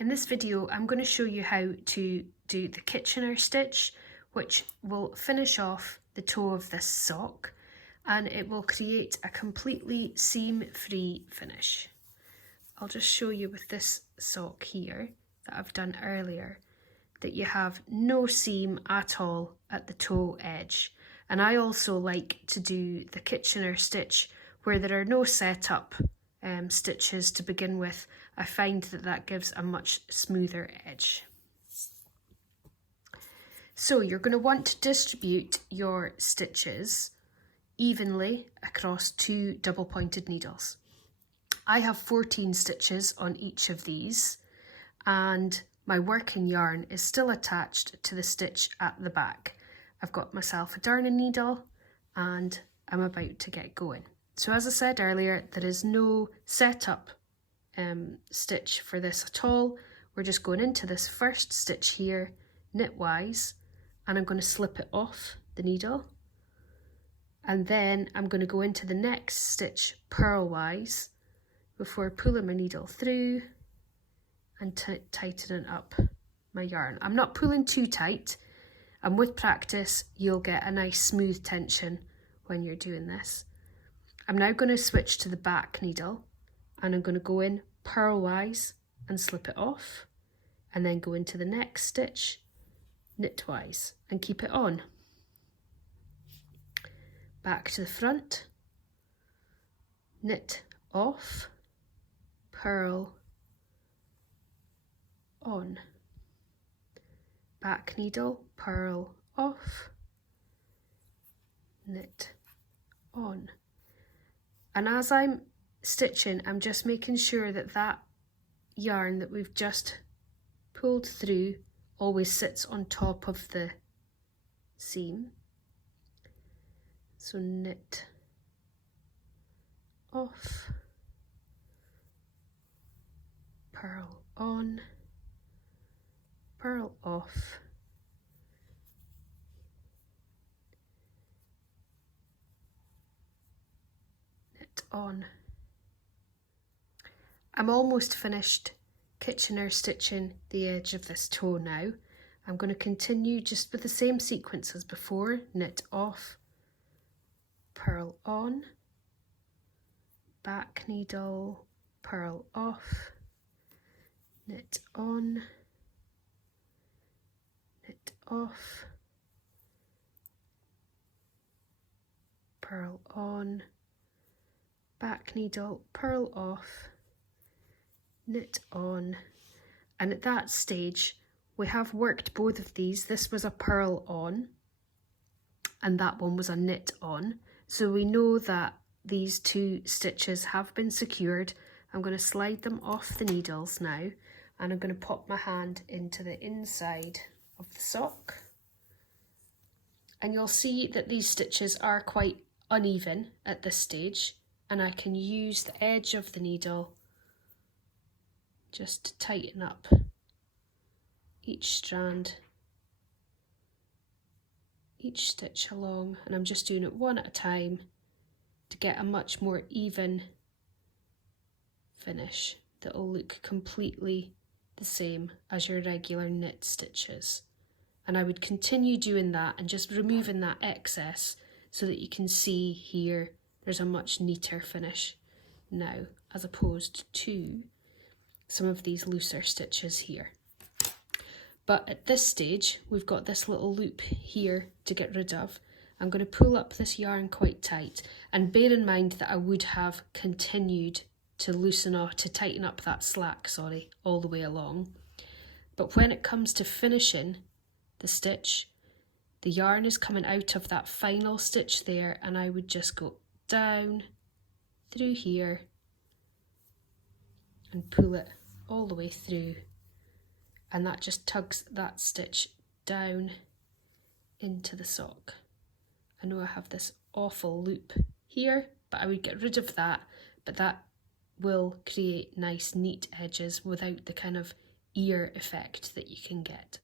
In this video, I'm going to show you how to do the Kitchener stitch, which will finish off the toe of this sock, and it will create a completely seam-free finish. I'll just show you with this sock here that I've done earlier that you have no seam at all at the toe edge. And I also like to do the Kitchener stitch where there are no setup stitches to begin with. I find that that gives a much smoother edge. So you're going to want to distribute your stitches evenly across 2 double pointed needles. I have 14 stitches on each of these, and my working yarn is still attached to the stitch at the back. I've got myself a darning needle and I'm about to get going. So as I said earlier, there is no setup stitch for this at all. We're just going into this first stitch here knitwise, and I'm going to slip it off the needle, and then I'm going to go into the next stitch purlwise before pulling my needle through and tightening up my yarn. I'm not pulling too tight, and with practice you'll get a nice smooth tension when you're doing this. I'm now going to switch to the back needle, and I'm going to go in purlwise and slip it off, and then go into the next stitch knitwise and keep it on. Back to the front, knit off, purl on, back needle, purl off, knit on. And as I'm stitching, I'm just making sure that that yarn that we've just pulled through always sits on top of the seam. So knit off, purl on, purl off, knit on. I'm almost finished Kitchener stitching the edge of this toe now. I'm going to continue just with the same sequence as before. Knit off, purl on, back needle, purl off, knit on, knit off, purl on, back needle, purl off, knit on. And at that stage we have worked both of these. This was a purl on and that one was a knit on, so we know that these two stitches have been secured. I'm going to slide them off the needles now, and I'm going to pop my hand into the inside of the sock, and you'll see that these stitches are quite uneven at this stage, and I can use the edge of the needle just to tighten up each strand, each stitch along, and I'm just doing it one at a time to get a much more even finish that will look completely the same as your regular knit stitches. And I would continue doing that and just removing that excess so that you can see here there's a much neater finish now, as opposed to some of these looser stitches here. But at this stage we've got this little loop here to get rid of. I'm going to pull up this yarn quite tight, and bear in mind that I would have continued to loosen off, to tighten up that slack, all the way along. But when it comes to finishing the stitch, the yarn is coming out of that final stitch there, and I would just go down through here and pull it all the way through, and that just tugs that stitch down into the sock. I know I have this awful loop here, but I would get rid of that, but that will create nice neat edges without the kind of ear effect that you can get.